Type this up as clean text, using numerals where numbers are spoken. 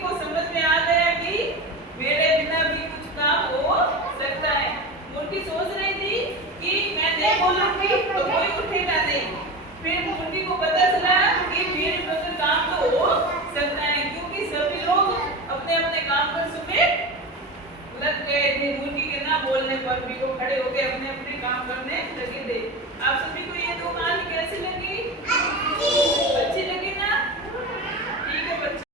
को समझ में आ गया कि मेरे बिना भी कुछ काम हो सकता है। मुर्गी सोच रही थी कि मैं नहीं बोलूंगी तो कोई उठेगा नहीं। फिर मुर्गी को पता चला कि मेरे बगैर काम तो हो सकता है, क्योंकि सभी लोग अपने अपने काम पर सुबह लग गए थे। मुर्गी के ना बोलने पर भी वो खड़े होकर अपने अपने काम करने लगे थे। आप सभी को ये दो कहानी कैसी लगी?